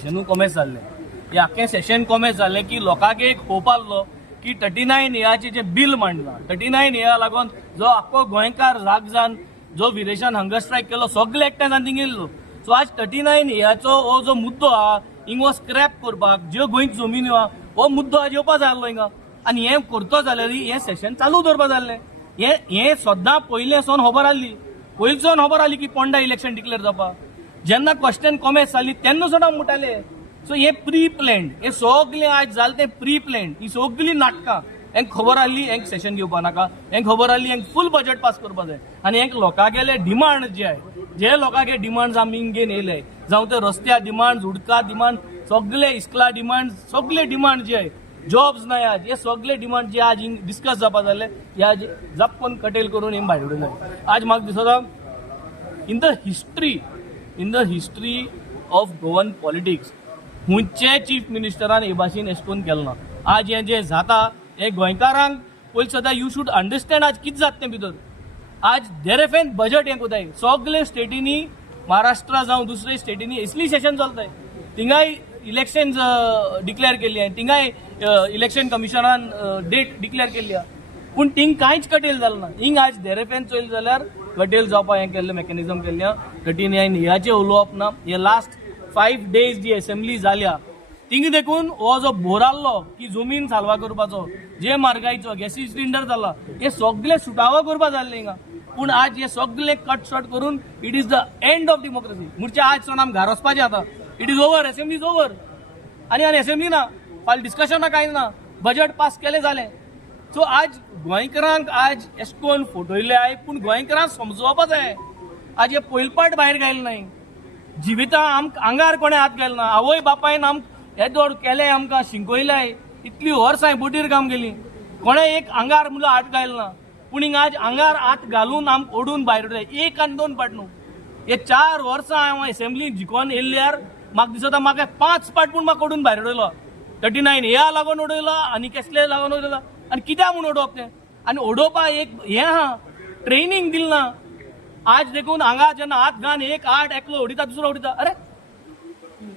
सेशनू कॉमेस जाल्ले हे आख्खें सेशन कॉमेस जाल्लें की लोकांक एक होप आसलो की 39 एयाचे जे बिल मांडला 39 एया लागून जो आख्खो गोंयकार जाग जावन जो विरेशान हंगर स्ट्रायक केलो सगळे एकठांय जावन थिंगा येयल्लो. सो आज 39 एयाचो हो जो मुद्दो आहा हिंगो स्क्रॅप करपाक ज्यो गोंयच्यो जमिनी आहा हो मुद्दो आज येवपा जाय आसलो हिंगा आनी हें करतो जाल्यार हें सेशन चालू दवरपा जाल्लें. हें सद्दां पयले सावन खबर आसली पयलींच्यान खबर आसली की पोंडा इलेक्शन डिक्लेअर जावपा. जेन्ना क्वेश्चन कॉमेस जाली तेन्ना सुद्दां म्हणटाले. सो हे प्री प्लॅन्ड हे सगळें आज जालें तें प्री प्लॅन्ड ही सगळीं नाटकां. हेंक खबर आसली हेंक सेशन घेवपा नाका हेंक खबर आसली हेंक फूल बजेट पास करपा जाय आनी हेंक लोकांगेले डिमांड जे लोकांगे डिमांड आमी हिंगेन येयले जावं ते रस्त्या डिमांड उदका डिमांड सगळे इस्कला डिमांड सगळे डिमांड जे जॉब्स नाय आज हे सगळे डिमांड जे आज डिस्कस जावपा जाले हे आज जापकन कटेल करून हें भायर उडयले. आज म्हाका दिसता in the history of Goan politics खंयचे चीफ मिनिस्टरान हे भाशेन अशें करून केलें ना. आज हें जे जाता हे गोंयकारांक पयलीं सदां यू शूड अंडरस्टँड आज कितें जाता तें भितर. आज देरेफेन बजेट हें कोताय सगळे स्टेटीनी महाराष्ट्रा जावं दुसरे स्टेटीनी असली सेशन चलताय थिंगाय इलेक्शन डिक्लेअर केल्ली थिंगाय इलेक्शन कमिशनान डेट डिक्लेअर केल्ली पूण थिंग कांयच कटेल जालें ना. हिंग आज देरेफेन चोयल जाल्यार कटेल जावपा हें केल्लें मेकॅनिझम केल्लें 39 एयाचें उलोवप ना. हे लास्ट 5 days जी असेंब्ली जाल्या थिंग देखून हो जो भोर आसलो की जमीन साल्वा करपाचो जे म्हारगायेचो गॅसी सिलिंडर जाला हे सगळे सुटावो करपा जाल्ले हिंगा. पूण आज हे सगळे कट शॉर्ट करून it is the end of democracy म्हणचे आज सोन आमी घरा वचपाचें आतां it is over assembly is over आनी असेंब्ली ना फाल्यां डिस्कशन कांय ना बजेट पास केलें जालें. सो आज गोंयकारांक आज अशें करून फटयले आय पूण गोंयकारांक समजोवपा जाय आज हे पयलपाट भायर घायले नाय जिवितां आंगार कोणें हात घालना ना आवय बापायन येदोड केले आमकां शिंकयलाय इतली वर्सां बोटीर काम केली कोणें एक आंगार म्हणलो हात घालना पूण हिंगा आज आंगार हात घालून आमकां ओडून भायर उडयले. एक आनी 2 पाट न्हू हे 4 वर्सां हांव असेंब्लीन जिखोन येयल्यार म्हाका दिसता म्हाका 5 पाट पूण म्हाका ओडून भायर उडयलो. 39 एया लागून उडयलो आनी कसले लागून उडयलो आनी कित्याक म्हूण उडोवप तें आनी उडोवपा एक हें आहा ट्रेनिंग दिल ना. आज देखून हांगा जेन्ना हात घान एक आठ एकलो उडयता दुसरो उडयता अरे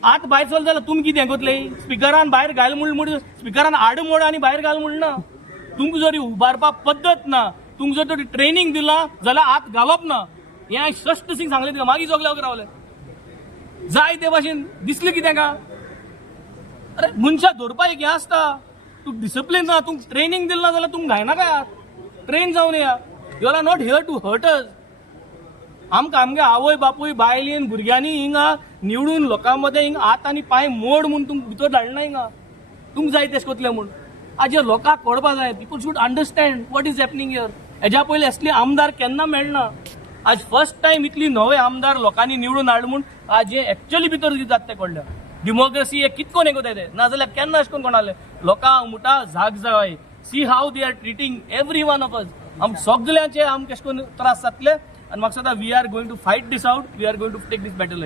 हात भायर सरलो जाल्यार तुमी कितें कोतले स्पिकरान भायर घाल म्हूण स्पिकरान आड मोड आनी भायर घाल म्हणना. तुमकां जर उबारपा पद्दत ना तुमकां जर ट्रेनिंग दिला जाल्यार हात घालप ना. हें हांवें श्रेष्ठ सिंग सांगलें तुका मागीर सगळे रावले जाय ते भाशेन दिसलें कितें का अरे मनशां धरपा एक हें आसता तुका डिसिप्लीन ना तुमकां ट्रेनिंग दिला जाल्यार तुमकां घायना काय हात ट्रेन जावन येया. You are not here to hurt us. आमकां आमगे आवय बापूय बायलीन भुरग्यांनी हिंगा निवडून लोकां मदें हिंगा हात आनी पांय मोड म्हूण तुमकां भितर धाडना हिंगा तुमकां जाय तेश कोतलें म्हूण. आज हे लोकांक कळपा जाय people should understand what is happening here. हेज्या पयलीं असले आमदार केन्ना मेळना. आज फर्स्ट टायम इतली नवे आमदार लोकांनी निवडून हाड म्हूण आज हे एक्चुअली भितर कितें जाता तें कळ्ळें. डेमोक्रेसी हे कितकोन हे कोताय ते नाजाल्यार केन्ना अशें करून कोणालें लोकांक मुठा जाग जाय. See how they are treating every one of us. आम सगळ्यांचे आमकां अशें करून त्रास जातले आनी म्हाका दिसता we are going to fight this out we are going to take this battle.